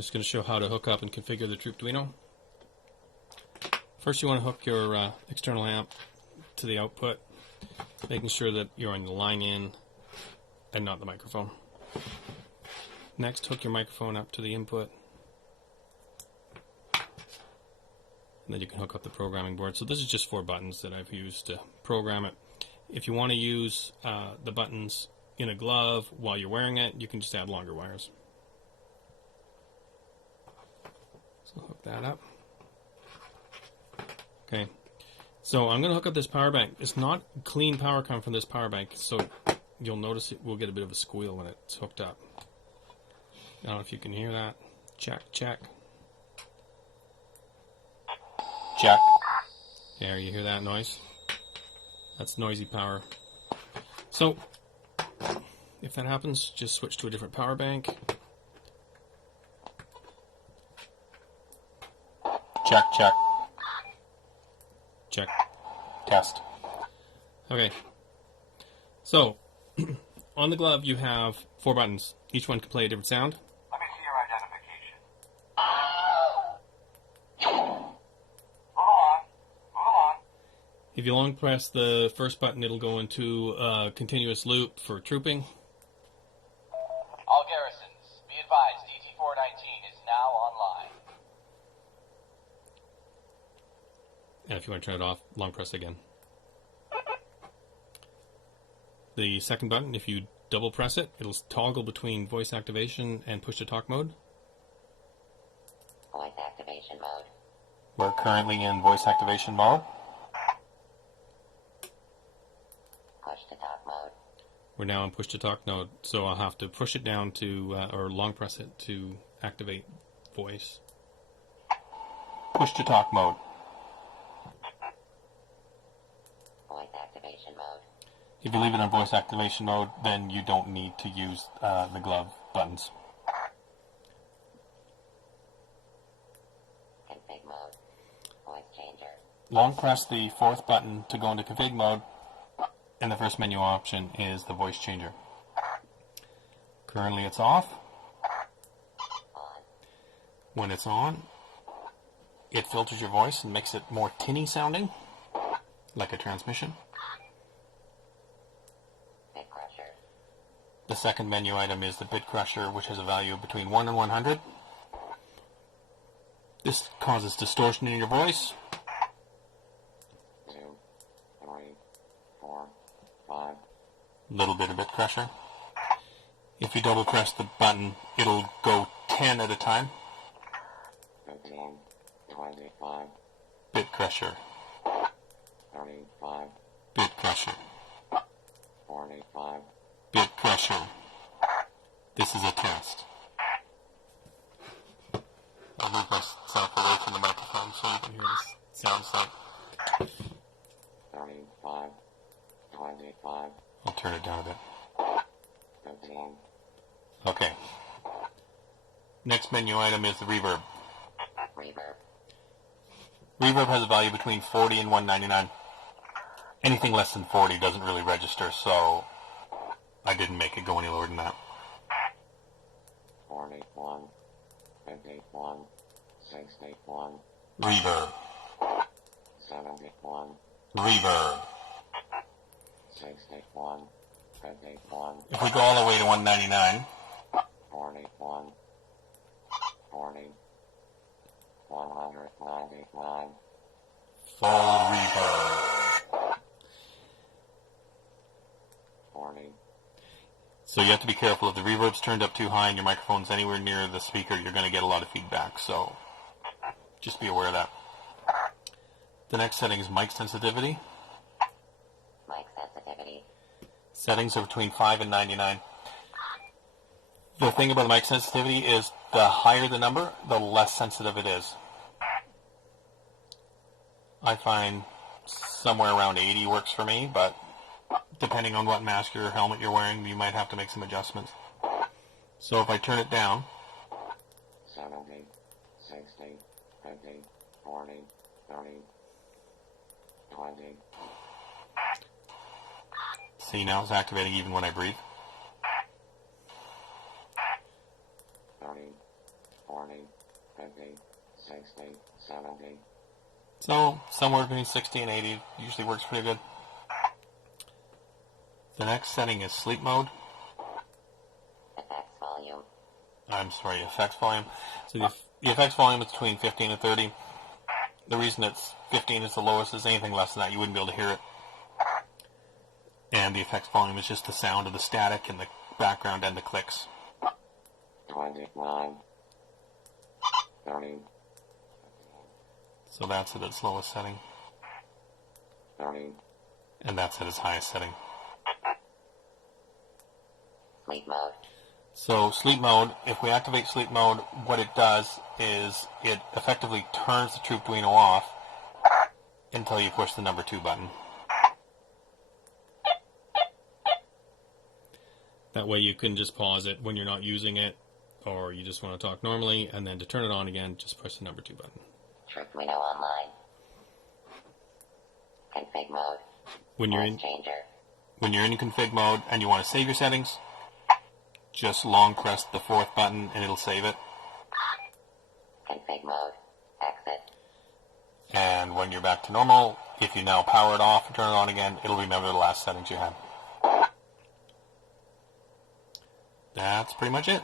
Just going to show how to hook up and configure the Troopduino. First you want to hook your external amp to the output, making sure that you're on the line in and not the microphone. Next, hook your microphone up to the input. And then you can hook up the programming board. So this is just 4 buttons that I've used to program it. If you want to use the buttons in a glove while you're wearing it, you can just add longer wires. So hook that up. Okay, so I'm going to hook up this power bank. It's not clean power coming from this power bank, so you'll notice it will get a bit of a squeal when it's hooked up. I don't know if you can hear that. Check, check. Check. There, you hear that noise? That's noisy power. So, if that happens, just switch to a different power bank. Check, check. Check. Test. Okay. So, on the glove you have 4 buttons. Each one can play a different sound. Let me see your identification. Move along. If you long press the first button, it'll go into a continuous loop for trooping. All garrisons, be advised, DT-419 is now online. And if you want to turn it off, long press again. The second button, if you double press it, it'll toggle between voice activation and push-to-talk mode. Voice activation mode. We're currently in voice activation mode. Push-to-talk mode. We're now in push-to-talk mode, so I'll have to push it down to, or long press it to activate voice. Push-to-talk mode. Voice activation mode. If you leave it on voice activation mode, then you don't need to use the glove buttons. Config mode. Voice changer. Long press the 4th button to go into config mode, and the first menu option is the voice changer. Currently it's off. On. When it's on, it filters your voice and makes it more tinny sounding, like a transmission. Bit crusher. The second menu item is the bit crusher, which has a value between 1 and 100. This causes distortion in your voice. 2, 3, 4, 5. Little bit of bit crusher. If you double press the button, it'll go 10 at a time. 15, 25, Bit crusher. 35, Bit crusher. 45. Bit crusher. This is a test. I'll move myself away from the microphone so you can hear this sound like. 35, 25, I'll turn it down a bit. 15. Okay. Next menu item is the reverb. Reverb. Reverb has a value between 40 and 199. Anything less than 40 doesn't really register, so I didn't make it go any lower than that. 41, 51, 61, Reverb. 71, Reverb. 61, 51, If we go all the way to 199, 41, 40, 199, full reverb. 40, So you have to be careful. If the reverb's turned up too high and your microphone's anywhere near the speaker, you're going to get a lot of feedback. So just be aware of that. The next setting is mic sensitivity. mic sensitivity, Settings are between 5 and 99. The thing about the mic sensitivity is the higher the number, the less sensitive it is. I find somewhere around 80 works for me, but depending on what mask or helmet you're wearing, you might have to make some adjustments. So if I turn it down, 70, 60, 50, 40, 30, 20, see now it's activating even when I breathe. 30, 40, 50, 60, 70. So, somewhere between 60 and 80 usually works pretty good. The next setting is sleep mode. Effects volume. I'm sorry, effects volume. So the effects volume is between 15 and 30. The reason it's 15 is the lowest is anything less than that you wouldn't be able to hear it. And the effects volume is just the sound of the static in the background and the clicks. 29, 30, So that's at its lowest setting. 30, And that's at its highest setting. sleep mode. So sleep mode, if we activate sleep mode, what it does is it effectively turns the Troopduino off until you push the number 2 button. That way you can just pause it when you're not using it, or you just want to talk normally, and then to turn it on again, just push the number 2 button. Troopduino online. Config mode. When you're Voice changer. in config mode and you want to save your settings, just long press the 4th button and it'll save it. Config mode. Exit. And when you're back to normal, if you now power it off and turn it on again, it'll remember the last settings you had. That's pretty much it.